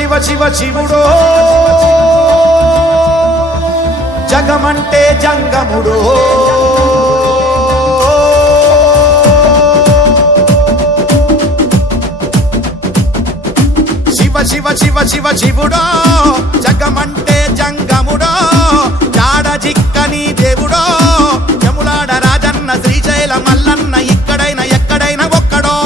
శివ శివ శివుడో జగమంటే జంగముడో శివ శివ శివ శివ శివుడో జగమంటే జంగముడో జాడ జిక్కని దేవుడో యములాడ రాజన్న శ్రీశైల మల్లన్న ఇక్కడైనా ఎక్కడైనా ఒక్కడో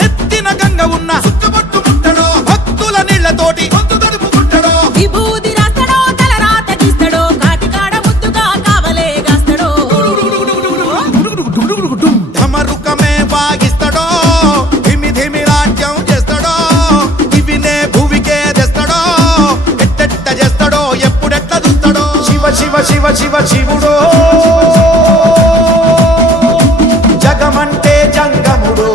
నెత్తిన గంగ ఉన్న సుక్కబొట్టు ముట్టడో భక్తుల నీళ్లతోటి గొంతు తడుపుకుంటాడో విభూది రాస్తాడో తల రాత తీస్తాడో కాటికాడ ముద్దుగా కావలే గాస్తాడో ధమరుకమే వాగిస్తాడో ధిమి ధిమి రాజ్యం చేస్తాడో ఇవినే భూమికే తెస్తాడో ఎట్టెట్ట చేస్తాడో ఎప్పుడెట్ల చూస్తాడో శివ శివ శివ శివ శివుడో జగమంటే జంగముడో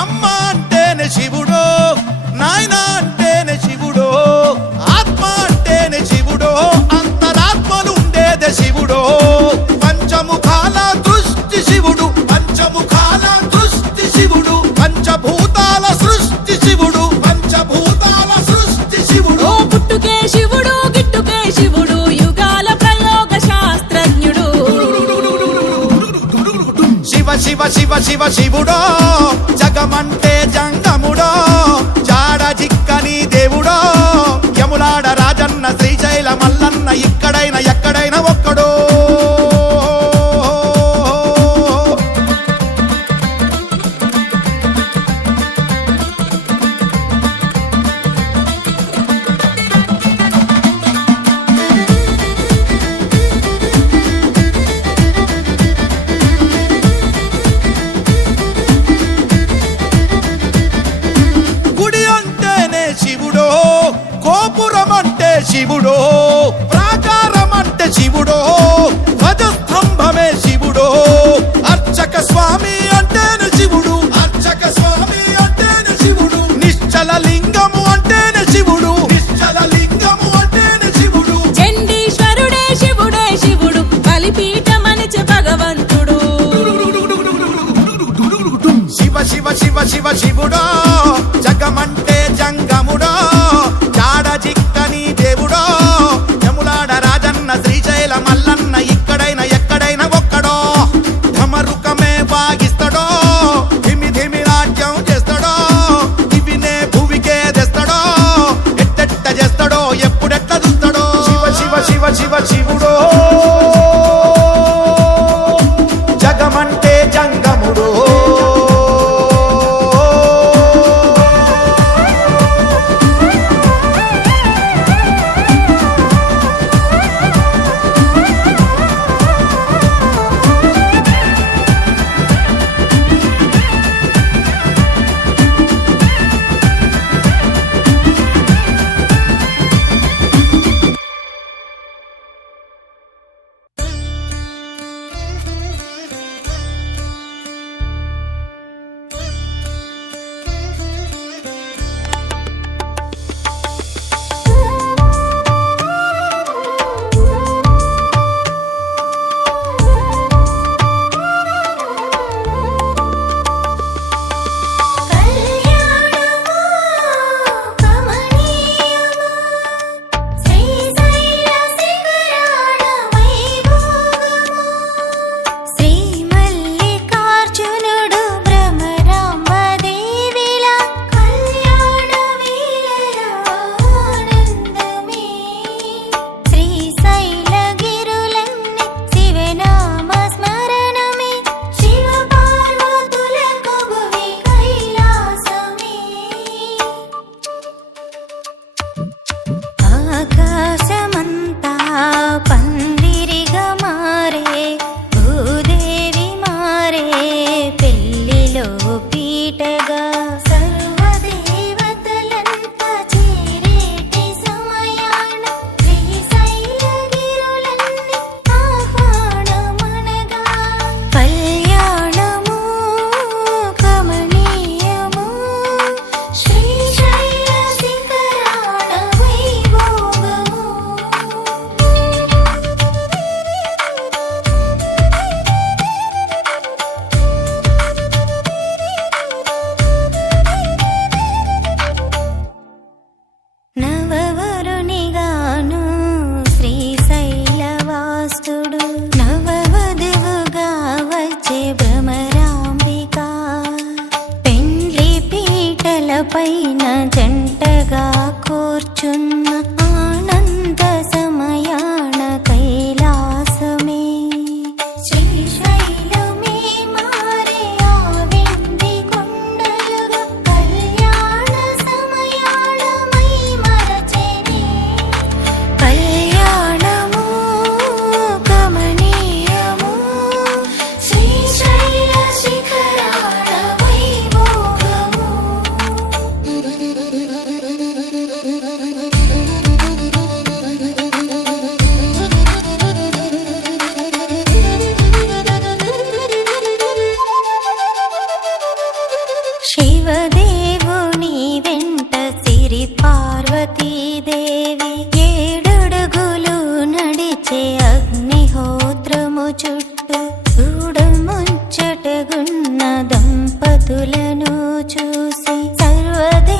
అమ్మ అంటేనే శివుడో నాయన అంటేనే శివుడో ఆత్మ అంటేనే శివుడో అంతరాత్మలు ఉండేదే శివుడో పంచముఖాల దృష్టి శివుడు పంచముఖాల దృష్టి శివుడు పంచభూతాల సృష్టి శివుడు పంచభూతాల సృష్టి శివుడు ఓ పుట్టుకే శివుడు గిట్టుకే శివుడు యుగాల ప్రయోగ శాస్త్రజ్ఞుడు శివ శివ శివ శివ శివుడో జగమంటే జంగముడో జాడ జిక్కని దేవుడో యములాడ రాజన్న శ్రీశైల మల్లన్న ఇక్కడైనా ఎక్కడైనా ఒక్కడో గుడి అంటేనే శివుడో గోపురం అంటే శివుడో ప్రాకారం అంటే శివుడో ధ్వజస్తంభమే శివుడో అర్చక స్వామి అంటేనే శివుడు అర్చక స్వామి అంటేనే శివుడు నిశ్చల లింగము అంటేనే శివుడు నిశ్చల లింగము అంటేనే శివుడు చండీశ్వరుడే శివుడే శివుడు బలిపీఠమనిచే భగవంతుడు శివ శివ శివ శివ శివుడో జగమంటే జంగముడో జాడ జిక్కని దేవుడో పైన జంటగా కూర్చున్న ఆనంద సమయాన కైలాసమే శ్రీశైలమే మారే ఆ వెండి కొండలుగా కళ్యాణ సమయాన మై మరచెనే కళ్యాణము గమనీయము శ్రీశైల శిఖరాల వైభోగము శివదేవుని వెంట సిరి పార్వతీదేవి ఏడడుగులు నడిచే అగ్నిహోత్రము చుట్టూ చూడముచ్చటగున్న దంపతులను చూసి సర్వదేవతలంతా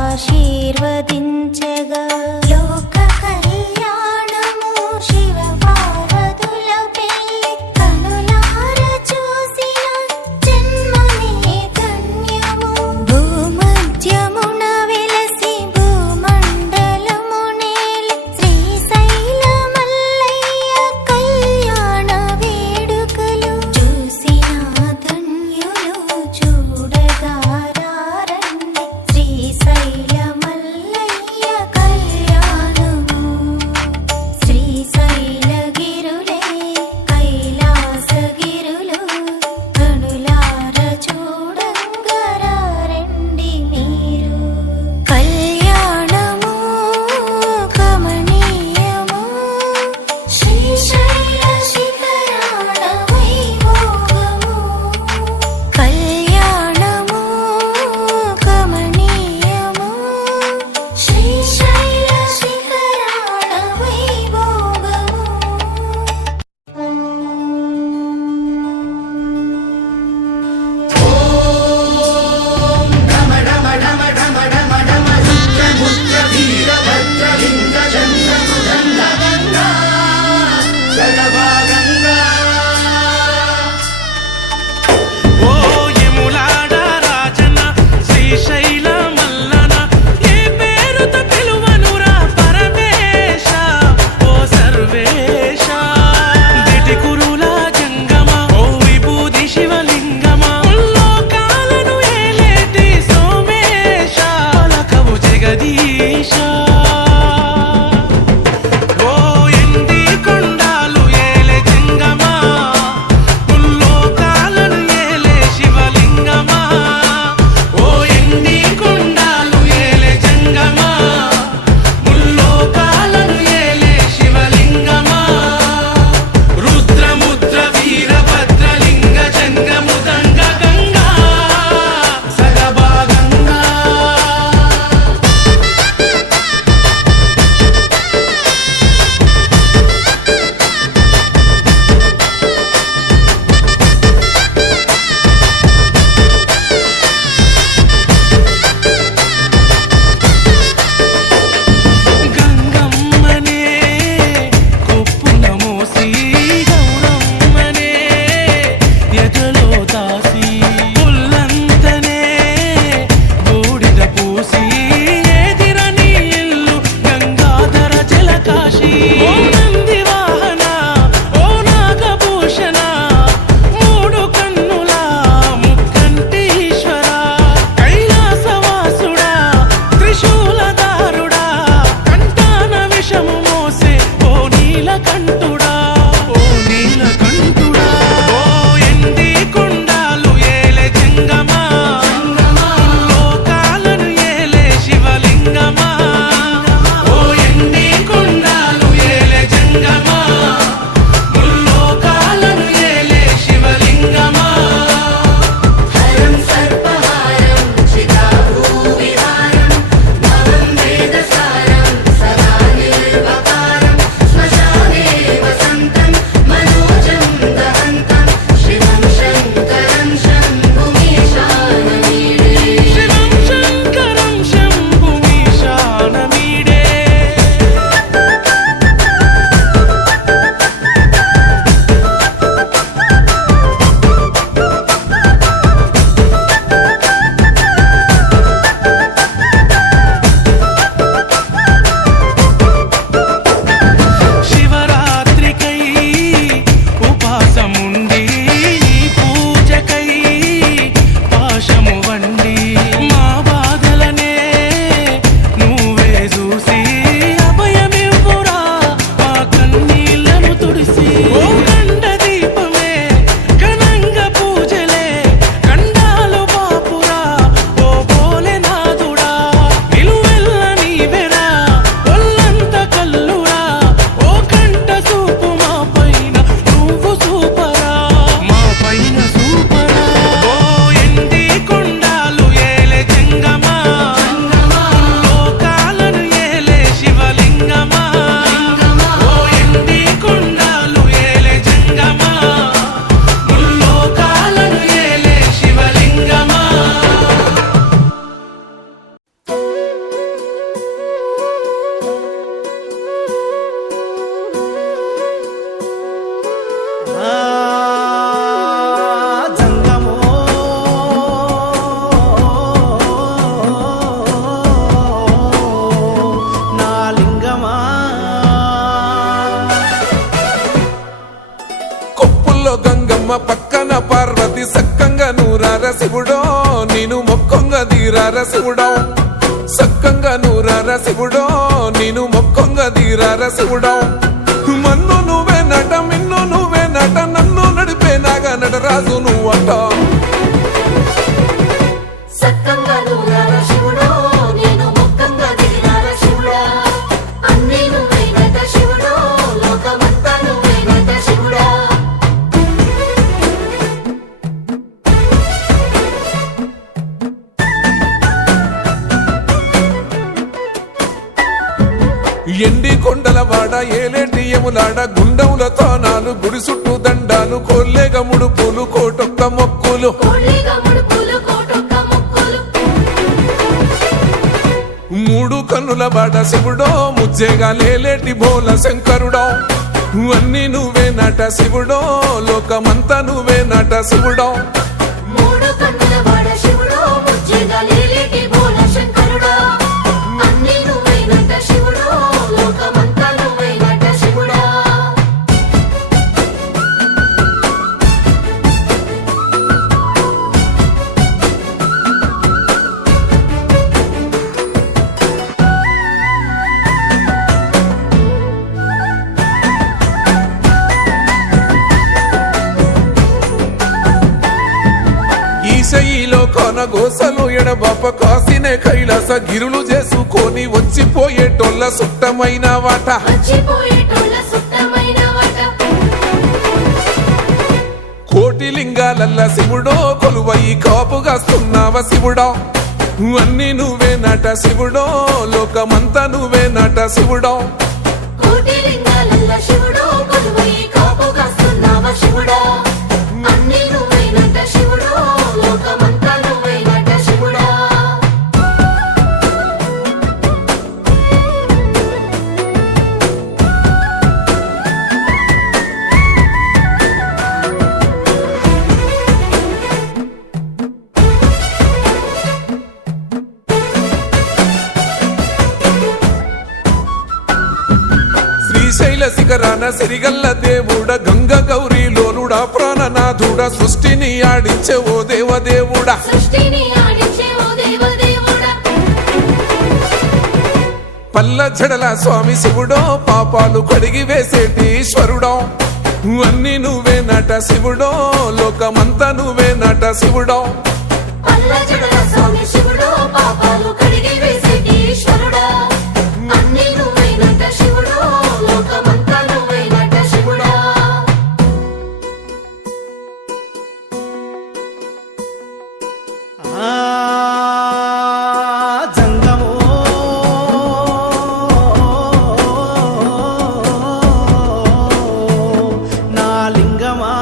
ఆశీర్వదించగా లోక కళ్యాణము శివ పార్వతుల పెళ్లి కనులార చూసిన జన్మనే ధన్యము మొక్కొంగ దీరార శివుడో సక్కంగా నూరార శివుడో నేను మొక్కొంగ దీరార శివుడో మన్ను నువ్వే నట మిన్ను నువ్వే నట నన్ను నడిపే నాగా నటరాజు నువ్వట సక్కంగా నూరార శివుడో నేను మొక్కంగా దిగినార శివుడా అన్నీ నువ్వేనట శివుడో లోకమంతా నువ్వేనట శివుడా ఎండి కొండలవాడ ఏలేటి యములాడ గుండముల తానాలు గుడి చుట్టూ దండాలు కొల్లేగ ముడుపులు కోటొక్క మొక్కులు కోళ్ళిగా ముడుపులు కోటొక్క మొక్కులు మూడు కన్నుల బాట శివుడో ముజ్జేగా లేలేటి బోల శంకరుడో అన్నీ నువ్వే నట శివుడో లోకమంతా నువ్వే నట శివుడో మూడు కన్నుల వాడ శివుడో ముజ్జేగా లేలేటి బోల శంకరుడా అన్నీ నువ్వేనట శివుడో లోకమంతా నువ్వేనట శివుడా ఈశయిలో కొనగోసలు ఎడబాప కాసినే కైలాస గిరులు చేసుకొని వచ్చిపోయేటోళ్ళ సుట్టమైన వాట వచ్చిపోయేటోళ్ళ సుత్తమైన వాట కోటి లింగాలల్ల శివుడో కొలువయి కాపుగాస్తున్నావ శివుడో అన్నీ నువ్వే నట శివుడో లోకమంతా నువ్వే నట శివుడో కోటి లింగాలల్ల శివుడో కొలువై కాపుగాస్తున్నావ శివుడా అన్నీ నువ్వేనట శివుడో లోకమంతా నువ్వేనట శివుడా శ్రీశైల శిఖరాన సిరిగల్ల దేవుడ గంగ గౌరీ లోలుడా ప్రాణనాథుడా సృష్టిని ఆడించే ఓ దేవదేవుడా సృష్టిని ఆడించే ఓ దేవదేవుడా పల్ల జడల స్వామి శివుడో పాపాలు కడిగి వేసేటి ఈశ్వరుడో అన్నీ నువ్వే నట శివుడో లోకమంతా నువ్వే నట శివుడో పల్ల జడల స్వామి శివుడో పాపాలు కడిగి వేసేటి ఈశ్వరుడా అన్నీ నువ్వేనట శివుడో లోకమంతా నువ్వేనట శివుడా జంగమో నా లింగమా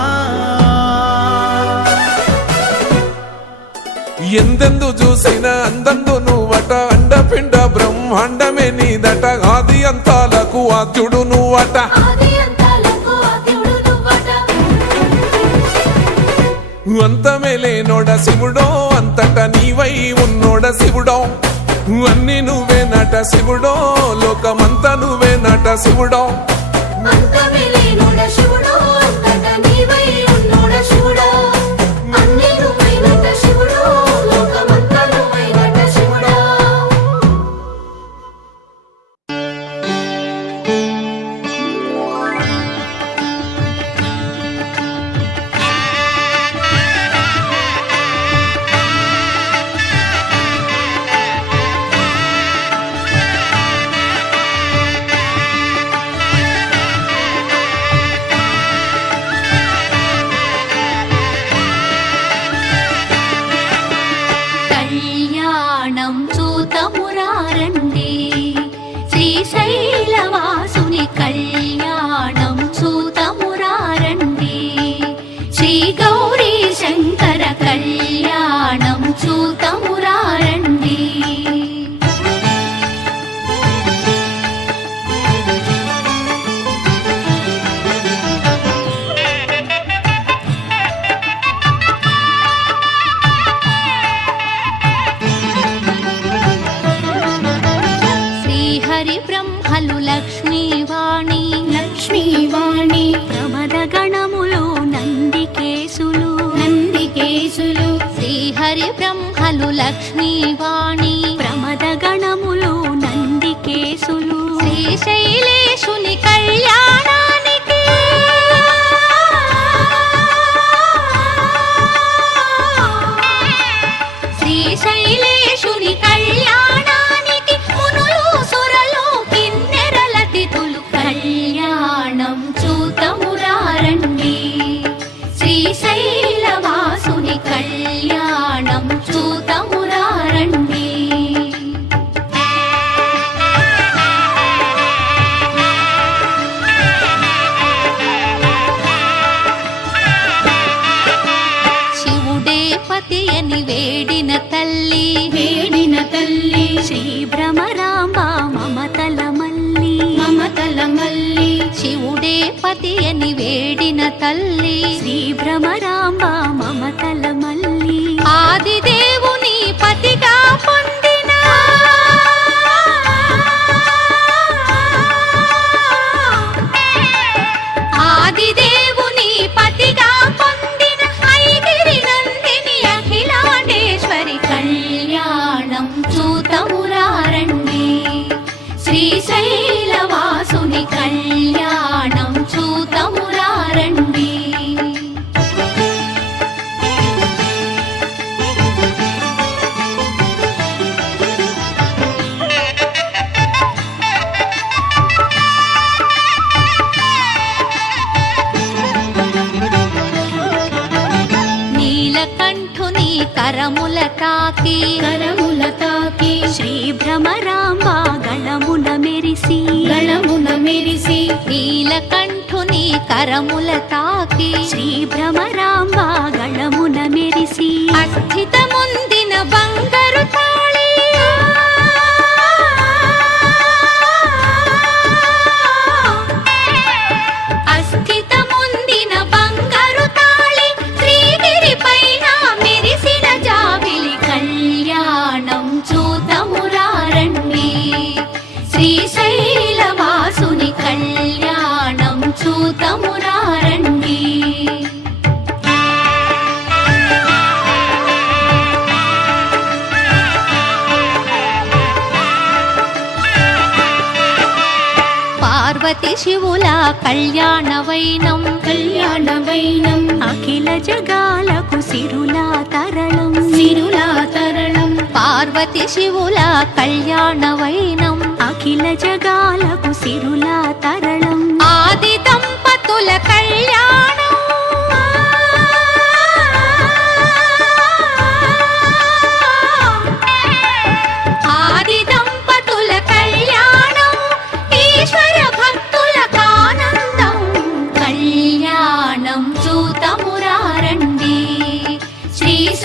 ఎందెందు చూసైనా అందందు నువ్వట అండపిండ బ్రహ్మాండమే నీదట ఆది అంతాలకు ఆద్యుడు నువ్వట ఆది అంతాలకు ఆద్యుడు నువ్వట అంతమే లేనోడ శివుడో అంతట నీవై ఉన్నోడ శివుడో అన్నీ నువ్వే నట శివుడో లోకమంతా నువ్వే నట శివుడో అంతమే లేనోడ శివుడో అంతటా నీవై ఉన్నోడ శివుడా అన్నీ నువ్వేనట శివుడో లోకమంతా నువ్వేనట శివుడా కళ్యాణం చూతమురారండి శ్రీశైలవాసుని కళ్యాణం చూతమురారండి శ్రీ గౌరీ శంకర కళ్యాణం చూతమురారండి శ్రీహరి బ్రహ్మలు లక్ష్మీవాణి లక్ష్మీవాణి ప్రమద గణములు నందికేశులు శ్రీహరి బ్రహ్మలు లక్ష్మీవాణి ప్రమద గణములు నందికేశులు శ్రీశైలేశుని కళ్యాణానికి శ్రీశైలేశుని కళ్యాణానికి మునులు సురలు కిన్నెరల తిథులు కళ్యాణం చూతమురారండి శ్రీశైలవాసుని కళ్యాణం చూతమురారండి శివుడే పతి అని వేడిన తల్లి శ్రీ భ్రమరాంబ మమతల మల్లి శివుడే పతి అని వేడిన తల్లి శ్రీ భ్రమరాంబ మమతల మల్లి ఆదిదేవుని పతిగా పొందిన ఆదిదేవుని పతిగా పొందిన ఐగిరి నందిని అఖిలాండేశ్వరి కళ్యాణం చూతమురారండి శ్రీశైలవాసుని కళ్యాణం చూతమురారండి నీలకంఠుని కరముల తాకి శ్రీ భ్రమరాంబ గళమున మెరిసి నీలకంఠుని కరముల తాకి శ్రీ భ్రమరాంబ గళమున మెరిసి అస్థితముందిన బంగారు తాళి అస్థితముందిన బంగారు తాళి శ్రీగిరి పైన మెరిసిన జాబిలి కళ్యాణం చూతమురారండి శ్రీశైలవాసుని కళ్యాణం చూతమురారండి పార్వతి శివుల కళ్యాణవైనం అఖిల జగాలకు సిరులా తరళం పార్వతి శివుల కళ్యాణవైనం అఖిల జగాలకు సిరులా తరళం ఆది దంపతుల కళ్యాణం ఆది దంపతుల కళ్యాణం ఈశ్వర భక్తులకు ఆనందం కళ్యాణం చూతమురారండి శ్రీశైలవాసుని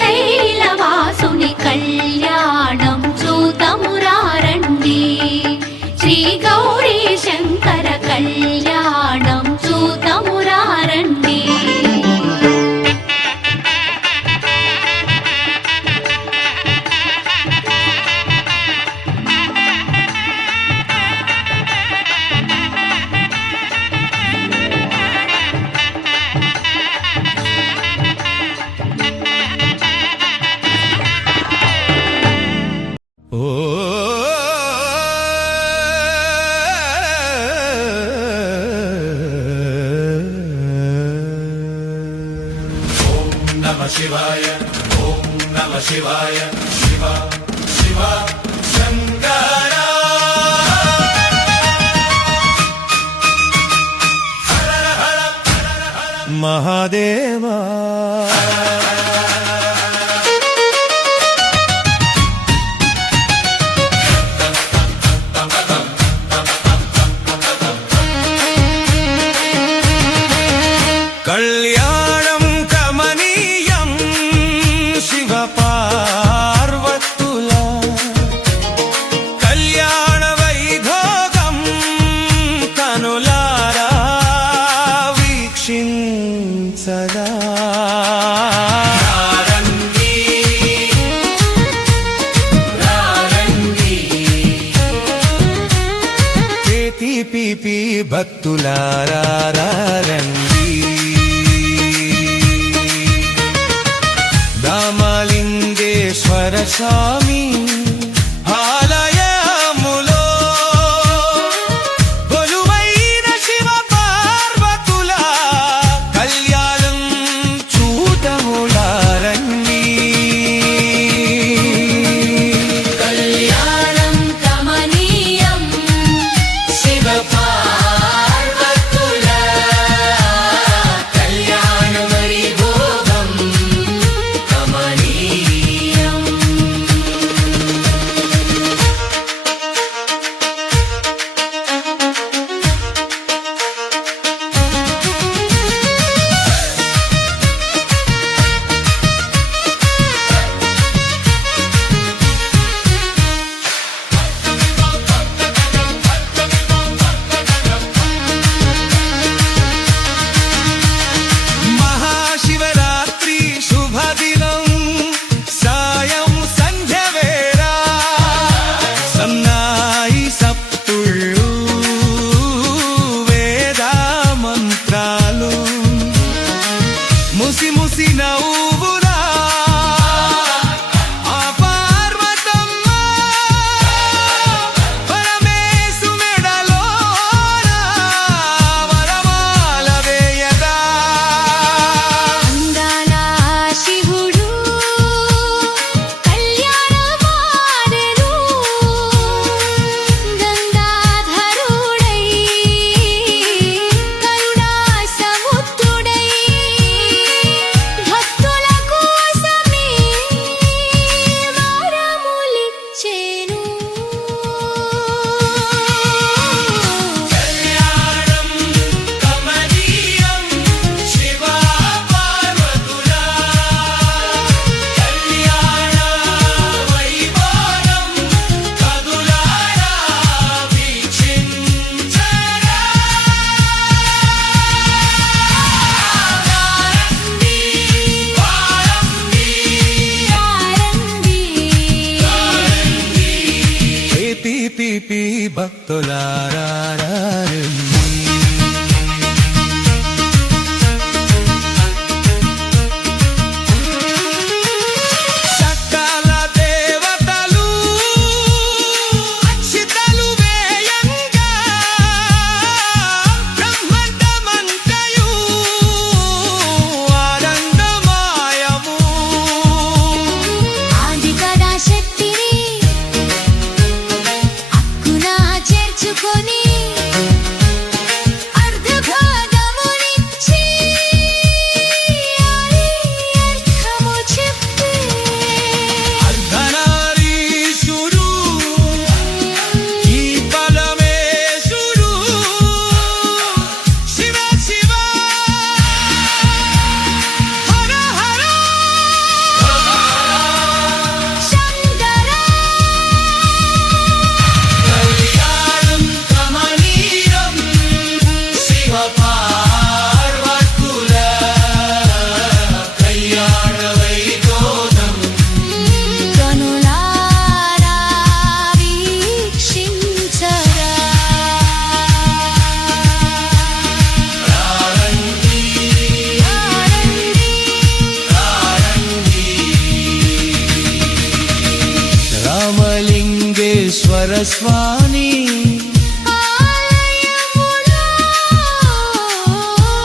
కళ్యాణం చూతమురారండి శ్రీ గౌరీ శంకర కళ్యాణం చూతమురారండి ఓ నమ శివాయ ఓం నమ శివాయ శివ శివ శంకర మహాదేవా కళ్యాణం కమనీయం శివ పార్వతుల కళ్యాణ వైభోగం కనులారా వీక్షించదా పీపీ భక్తులారా రండి రామలింగేశ్వర శంకర స్వామి ఆలయములో కొలువైన శివ పార్వతుల కళ్యాణం చూడములారండి. కళ్యాణం కమనీయం శివ పార్వతుల కళ్యాణ వైభోగం కమనీయం. మహాశివరాత్రి శుభదినం సాయం సంధ్య వేళ సన్నాయి సప్పుళ్ళు వేద మంత్రాలు ముసి ముసి నవ్వురా ఆ పార్వతమ్మ పరమేశు మెడలోన వరమాల వేయగా అందాల శివుడు కళ్యాణమాడెను గంగాధరుడై కరుణా సముద్రుడై భక్తుల కోసమే వరములిచ్చెను. కళ్యాణం కమనీయం శివ పార్వతుల కళ్యాణ వైభోగం కదులారా వీక్షించరా. వారండి పీ పీ పీ భక్తులారా సకల దేవతలు అక్షితలు వేయంగా బ్రహ్మాండమంతయు ఆనందమయము. ఆదికదా శక్తిని హక్కున చేర్చుకొని అర్ధభాగమునిచ్చి అర్థము చెప్పి అర్ధనారీశుడు ఈ పరమేశుడు శివ శివ హర హర శంకర కళ్యాణం కమనీయం శివ పార్వతుల కళ్యాణ వైభోగం కనులారా వీక్షించరా. రామలింగేశ్వర స్వామి ఆలయములో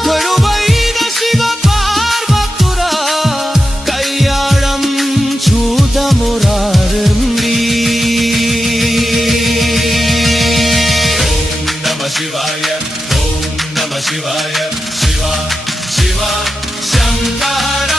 కొలువైన శివ పార్వతుల కళ్యాణం చూడమురారండి. ఓం నమ శివాయ ఓం నమ శివాయ శివ శివ శంకర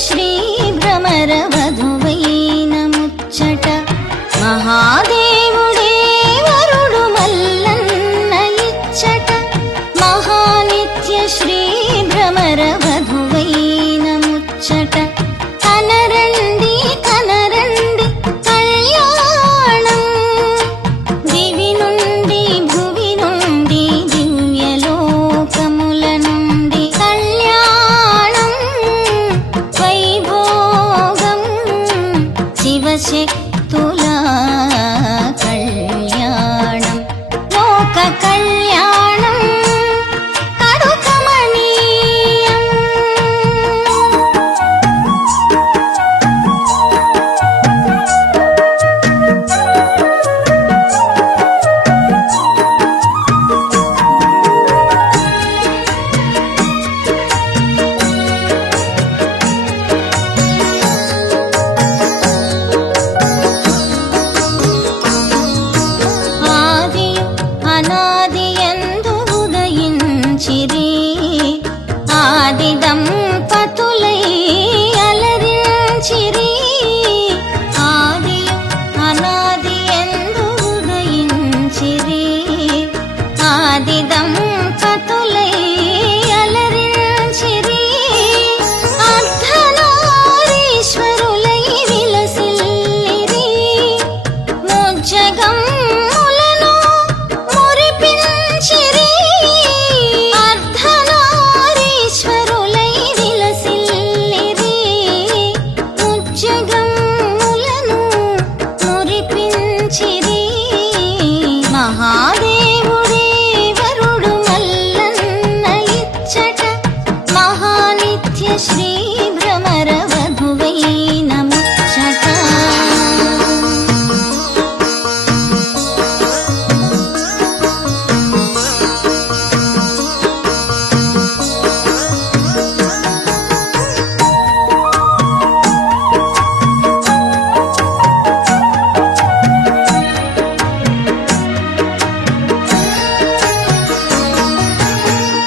శ్రీ భ్రమర వధువైన ముచ్చట మహాదేవుడే వరుడు మల్లన్న ఇచ్చట మహానిత్య శ్రీ భ్రమర వధువైన ముచ్చట కనరండి కనరండి కళ్యాణం దివి నుండి భువి నుండి దివ్యలోకముల నుండి కళ్యాణం వైభోగం శివశక్తుల కళ్యాణం లోక కళ్యాణం కరుకమనీయం. ఆది అనాది యందు ఉదయించిరి ఆది దంపతులై అలరించిరి ఆది అనాది యందు ఉదయించిరి ఆది దంపతులై అలరించిరి అర్ధనారీశ్వరులై విలసిల్లిరి ముజ్జగమ్ములను మురిపించిరి అర్ధనారీశ్వరులై విలసిల్లిరి ముజ్జగమ్ములను మురిపించిరి మహాదేవుడే వరుడు మల్లన్న ఇచ్చట మహానిత్య శ్రీ భ్రమర వధువైన ముచ్చట.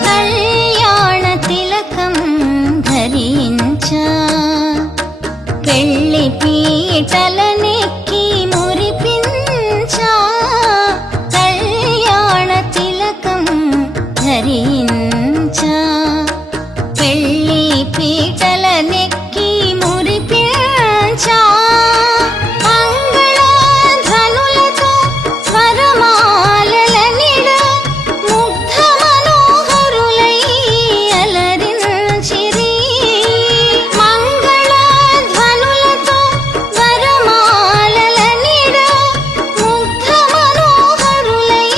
కళ్యాణ తిలకం ధరించా పెళ్లి పీటలనెక్కి మురిపించా కళ్యాణ తిలకం ధరించా పెళ్లి పీటలనెక్కి మురిపించా మంగళధ్వనులతో స్వరమాలల నిడ ముగ్ధ మనోహరులై అలరించిరి మంగళధ్వనులతో స్వరమాలల నిడ ముగ్ధ మనోహరులై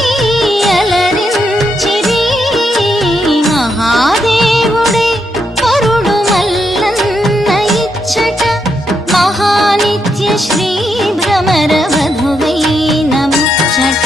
అలరించిరి మహాదేవుడే వరుడు మల్లన్న ఇచ్చట మహానిత్య శ్రీ భ్రమర వధువైన ముచ్చట.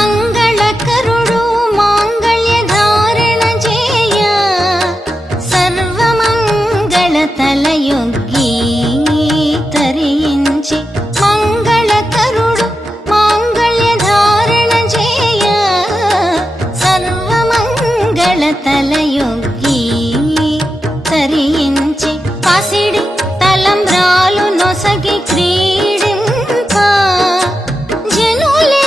మంగళకరుడు మాంగళ్యధారణ చేయ సర్వమంగళ తలయొగ్గి తరించి మంగళకరుడు మాంగళ్యధారణ చేయ సర్వమంగళ తలయొగ్గి తరించి పసిడి తలంబ్రాలు నొసగి క్రీడింప జనులెల్ల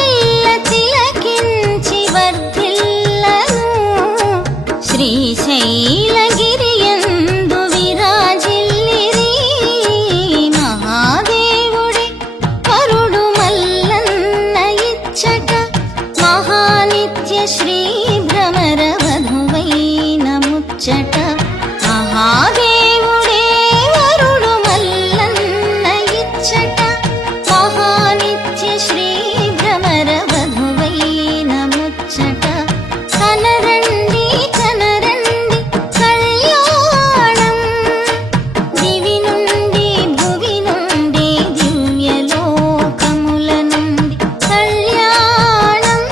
తిలకించి వర్ధిల్లను శ్రీశైలగిరియందు విరాజిల్లిరి మహాదేవుడే వరుడు మల్లన్న ఇచ్చట మహానిత్య శ్రీ భ్రమర వధువైన ముచ్చట మహాదేవుడే వరుడు మల్లన్న ఇచ్చట మహానిత్య శ్రీ భ్రమర వధువైన ముచ్చట కనరండి కనరండి కళ్యాణం దివి నుండి భువి నుండి దివ్యలోకముల నుండి కళ్యాణం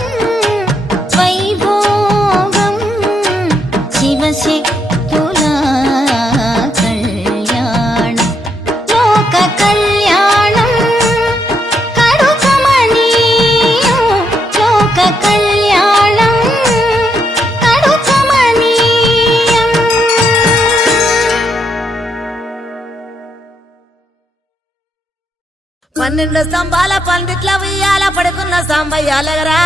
12 స్తంభాల పందిట్ల ఉయ్యాల పడుకున్న సాంబయ్య లెగరా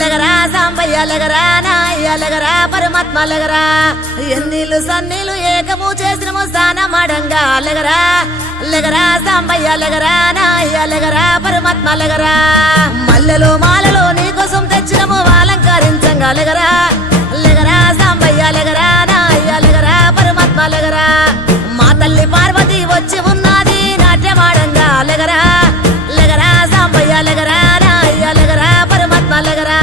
లెగరా సాంబయ్య లెగరా నాయ్య లెగరా పరమాత్మ లెగరా ఎన్నీళ్ళు సన్నీళ్ళు ఏకము చేసినము స్నానమాడంగా లెగరా లెగరా సాంబయ్య లెగరా నాయ్య లెగరా పరమాత్మ లెగరా మల్లెలు మాలలు నీకోసం తెచ్చినము అలంకరించంగా లెగరా లెగరా సాంబయ్య లెగరా నాయ్య లెగరా పరమాత్మ లెగరా మా తల్లి పార్వతి వచ్చి ఉన్నది నాట్యమాడంగా లెగరా లెగరా సాంబయ్య లెగరా నాయ్య లెగరా పరమాత్మ లెగరా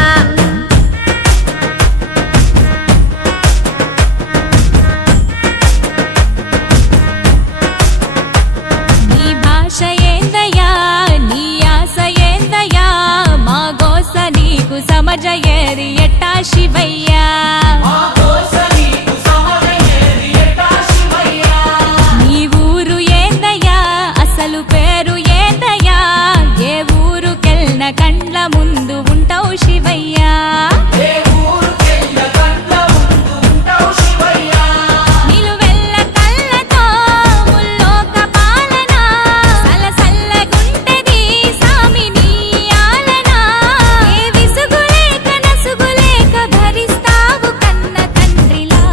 నీ భాష ఏందయ్యా నీ ఆశ ఏందయ్యా మా గోస నీకు సమజయేది ఎట్టా శివయ్యా నీ ఊరు ఏందయ్యా అసలు పేరు ఏందయ్యా ఏ ఊరుకెళ్ళిన కండ్ల ముందు ఉంటావు శివయ్యా నిలువెల్ల కళ్ళతో ముల్లోక పాలన సలసల్లగుంటది సామి నీ ఆలన ఏ విసుగులేక నసుగులేక భరిస్తావు కన్న తండ్రిలా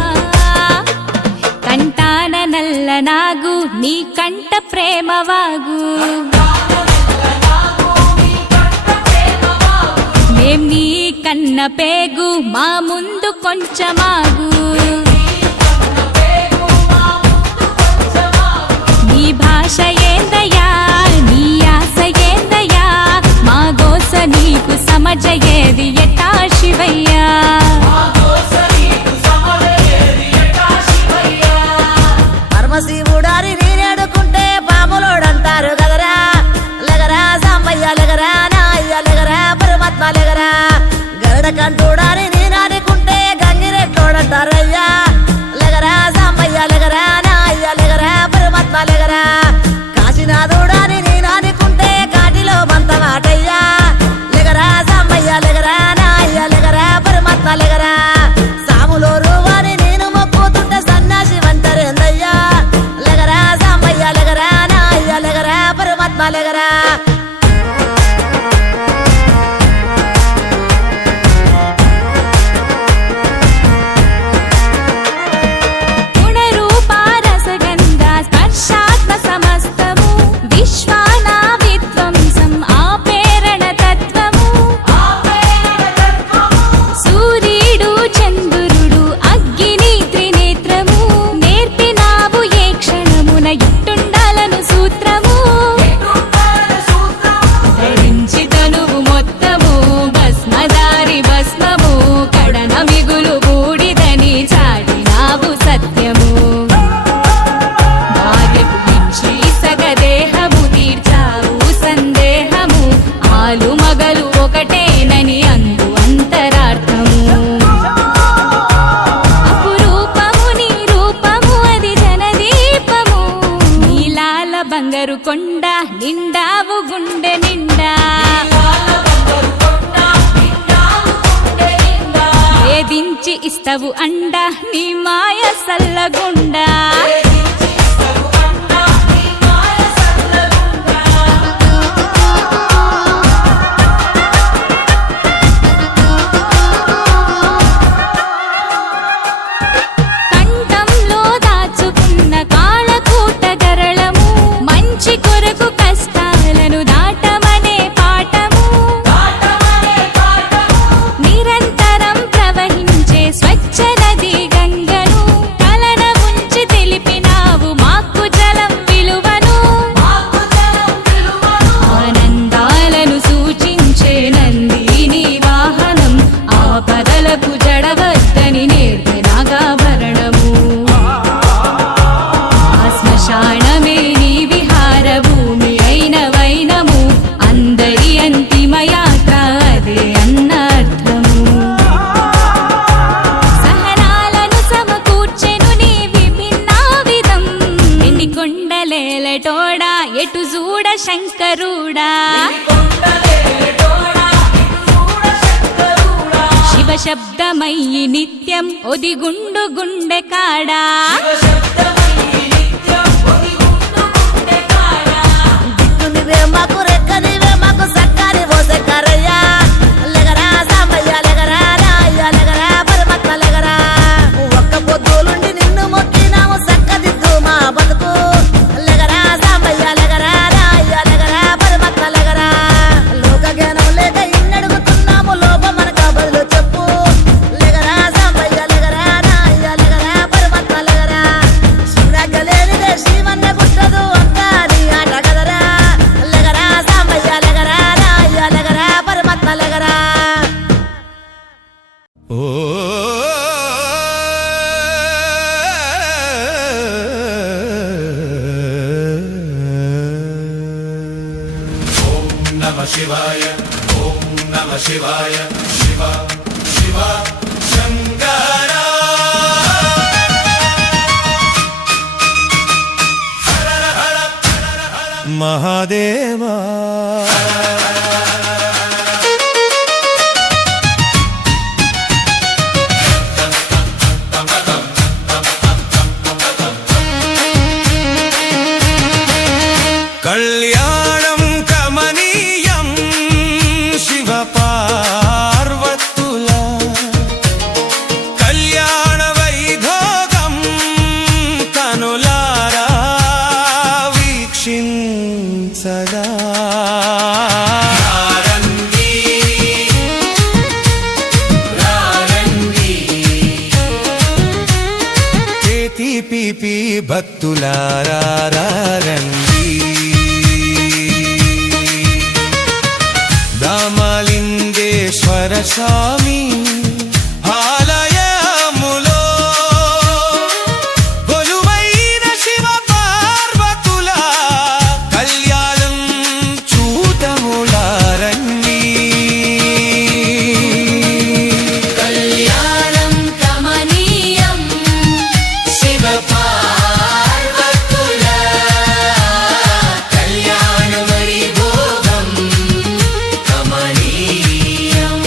కంటాన నల్ల నాగు నీ కంట ప్రేమవాగు మేం నీ కన్న పేగు మా ముందు కొంచెమాగు నీ భాష ఏందయ్యా నీ ఆశ ఏందయ్యా మా గోస నీకు సమజయేది ఎట్టా శివయ్యా పరమశివుడారి నీరేడుకుంటే పాములోడంటారు కదరా లెగరా సాంబయ్య లెగరా నాయ్య లెగరా పరమాత్మ లెగరా గరుడ కంటూడారి నీనాడుకుంటే గంగిరెట్టోడంటారయ్యా లెగరా సాంబయ్య లెగరా నాయ్య లెగరా పరమాత్మ లెగరా కాశీనాథుడాని నీనాడుకుంటే కాటిలో మంతమాటయ్యా లెగరా సాంబయ్య లెగరా నాయ్య లెగరా పరమాత్మ లెగరా సాములో రూవాని నేను మొక్కుతుంటే సన్నాసి వంటరేందయ్యా లెగరా సాంబయ్య లెగరా నాయ్య లెగరా పరమాత్మ లెగరా గుణరూపారసగంధ స్పర్శాత్మ సమస్తము విశ్వానా విధ్వంసం ఆపేరణ తత్వము సూర్యుడు చంద్రుడు అగ్ని త్రినేత్రము నేర్పినావు ఏ క్షణమున ఇట్టుండాలను సూత్రము ధరించి తనువు మొత్తము భస్మదారి భస్మము కడన మిగులు బూడిదని చాటినావు సత్యము భార్యకు ఇచ్చి సగదేహము తీర్చావు సందేహము ఆలు మగలు ఒకటేనని అందు అంతరార్థము అపురూపము నీ రూపము అది జనదీపము నీలాల బంగారు కొండ నిండావు గుండె నిండా వేధించి ఇస్తవు అండ నీ మాయ సల్లగుండా కంఠంలో దాచుకున్న కాళకూట గరళము మంచి కొరకు కష్టాలను దాటమనే పాఠము నిరంతరం ప్రవహించే స్వచ్ఛ నది గంగను కలన ఉంచి తెలిపినావు మాకు జలం విలువను ఆనందాలను సూచించే నందిని వాహనం ఆపదలకు జడవద్దని నేర్పినాగాభరణము ఆ శ్మశానమే నీ విహార భూమి అయిన వైనము అందరి అంతిమ యాత్ర అదే అన్నర్థము సహనాలను సమకూర్చెను నీ విభిన్న విధం ఎన్ని కొండలేలటోడా ఎటు చూడ శంకరుడా శివ శబ్దమయ్యి నిత్యం ఒదిగుండు గుండె కాడా దిక్కు నువ్వే మాకు ఓ నమ శివాయ ఓం నమ శివాయ శివ శివ శంకర మహాదేవా కళ్యాణం కమనీయం శివ పార్వతుల కళ్యాణ వైభోగం కనులారా వీక్షించగా పీపీ భక్తులారా రండి రామలింగేశ్వర స్వామి ఆలయములో కొలువైన శివ పార్వతుల కళ్యాణం చూడములారండి కళ్యాణం కమనీయం శివ పార్వతుల కళ్యాణ వైభోగం కమనీయం.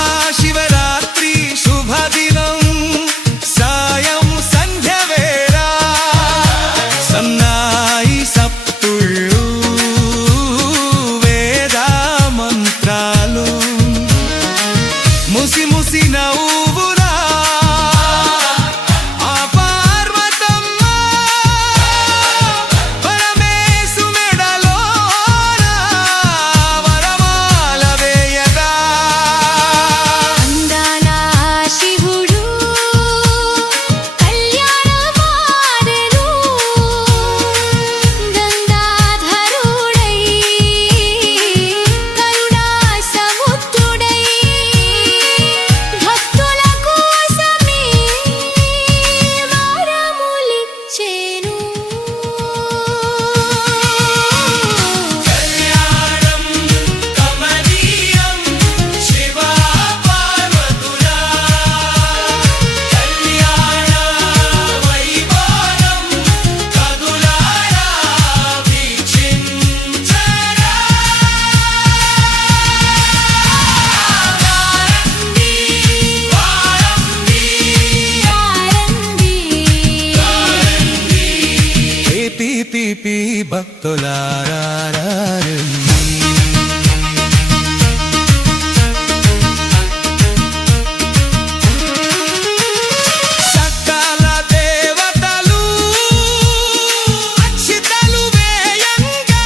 మహాశివరాత్రి శుభదినం సాయం సంధ్య వేళ సన్నాయి సప్పుళ్ళు వేద మంత్రాలు ముసి ముసి నవ్వురా ఆ పార్వతమ్మ పరమేశు మెడలోన వరమాల వేయగా అందాల శివుడు కళ్యాణమాడెను గంగాధరుడై కరుణా సముద్రుడై భక్తుల కోసమే వరములిచ్చెను. కళ్యాణం కమనీయం శివ పార్వతుల కళ్యాణ వైభోగం కదులారా వీక్షించరా పీపీ భక్తులారా రండి. సకల దేవతలు అక్షితలు వేయంగా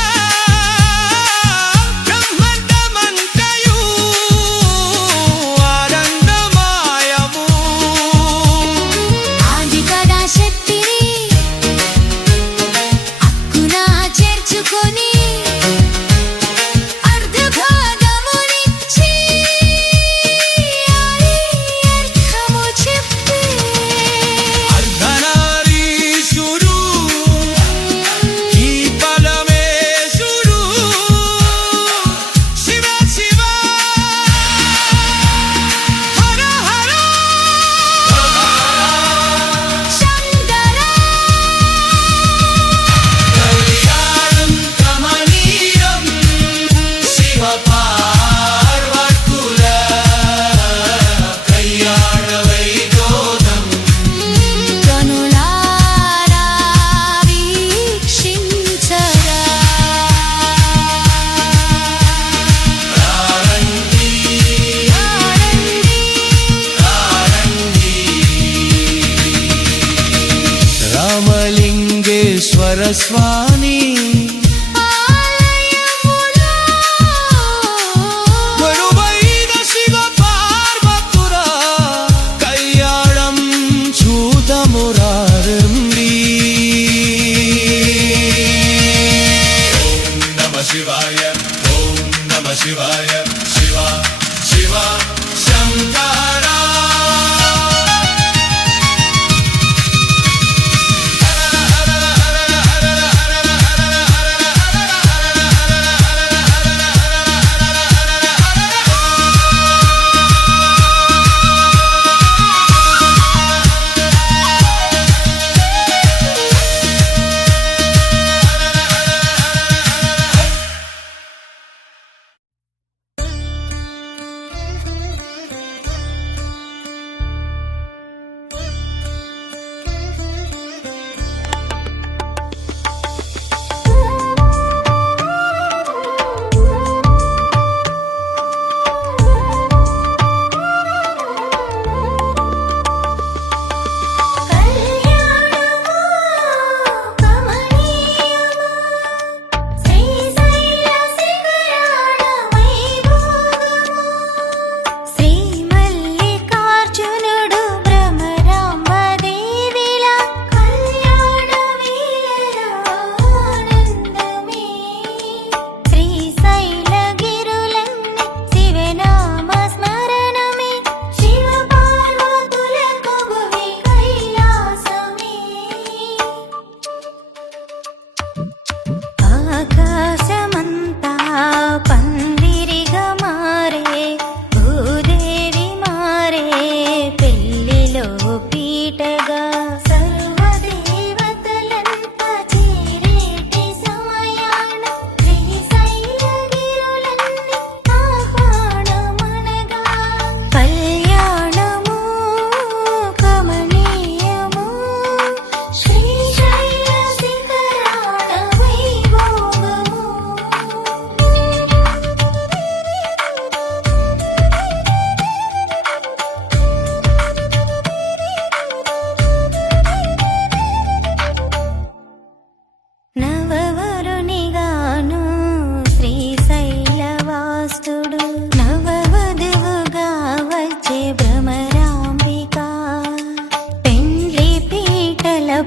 బ్రహ్మాండమంతయు ఆనందమయము ఆదిపరాశక్తిని అక్కున చేర్చుకొని వెంకటేశ్వర స్వామి ఆలయములో కొలువైన శివ పార్వతుల కళ్యాణం చూదమురారండి. ఓం నమ శివాయ ఓం నమ శివాయ శివ శివ శంకర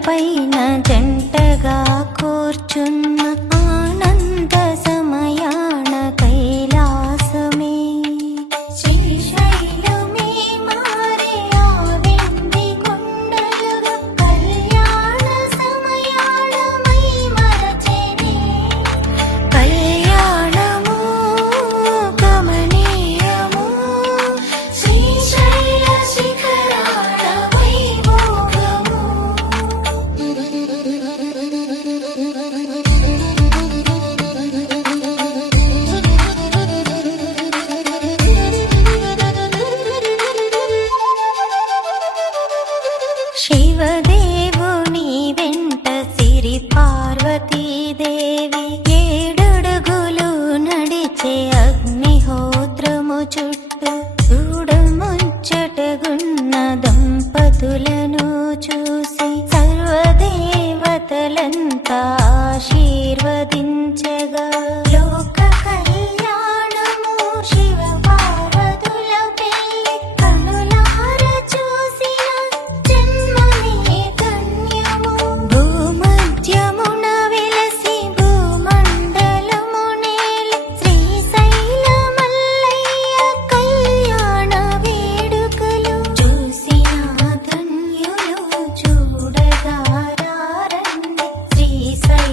పైన జంటగా కూర్చున్న ఆనంద సమయాన కైలాసమే శ్రీశైలమే మారే ఆ వెండి కొండలుగా కళ్యాణ సమయాన మై మరచెనే కళ్యాణము కమనీయము శ్రీశైల శిఖరాల వైభోగము శివదేవుని వెంట సిరి పార్వతీదేవి ఏడడుగులు నడిచే అగ్నిహోత్రము చుట్టూ చూడముచ్చటగున్న దంపతులను చూసి సర్వదేవతలంతా ఆశీర్వదించగా లోక కళ్యాణము శివ పార్వతుల పెళ్లి కనులార చూసిన జన్మమే ధన్యము భూమధ్యమున వెలసి భూమండలము నేలి శ్రీశైల మల్లయ్య కళ్యాణ వేడుకలు చూసిన ధన్యులు చూడగా రండి శ్రీశైల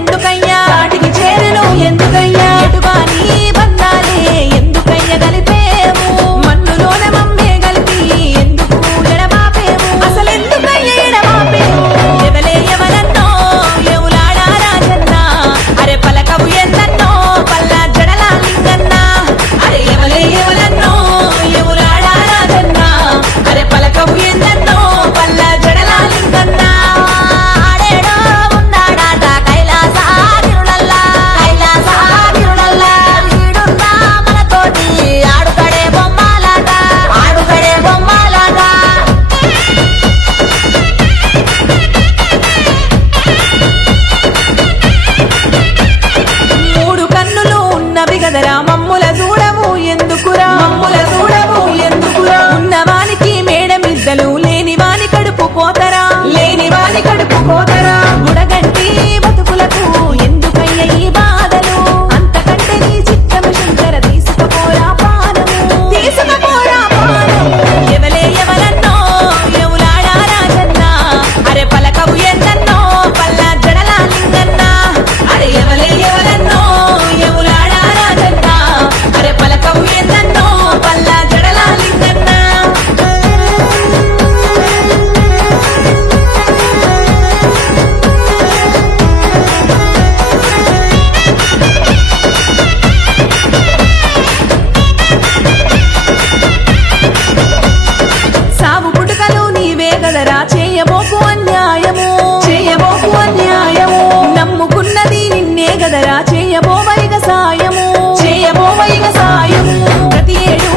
ఎందుకయ్యా వాటికి చేరను ఎందుకయ్యా ఎటుగాని బంధాలే ఎందుకయ్య కలిపేవు మన్నులోన మమ్మే కలిపి ఎందుకు ఎడబాపేవు అసలెందుకయ్య ఎడబాపేవు ఎవలే ఎవరన్నో ఎవలాడా రాజన్న అరే పలకవు ఎన్నన్నో పల్లా జడల లింగన్న అరే ఎవలే ఎవరన్నో ఎవలాడా రాజన్న అరే పలకవు ఎన్నన్నో పల్లా జడల లింగన్న ఆడేడో ఉన్నాడాట కైలాసగిరుడల్లా వీడున్నా మనతోటి ఆడుకడే బొమ్మలాట మూడు కన్నులు ఉన్నవి గదరా మమ్ముల చూడవు ఎందుకురా ఉన్నవానికి మేడమిద్దలు లేని వాని కడుపు కోతరా గుడగంటి బతుకులకు ఎందుకయ్య ఈ బాధలు అంతకంటే నీ చిత్తము శంకర తీసుకపోరా పానము ఎవలే ఎవరన్నో ఎవలాడా రాజన్న అరే పలకవు ఎన్నన్నో పల్లా జడల లింగన్న అరే ఎవలే ఎవరన్నో ఎవలాడా రాజన్న అరే పలకవు ఎన్నన్నో పల్లా జడల లింగన్న సావు పుట్టుకలు నీవే గదరా చేయబోకు అన్యాయము నమ్ముకున్నది నిన్నే గదరా చేయబోవైగ సాయము ప్రతి ఏడు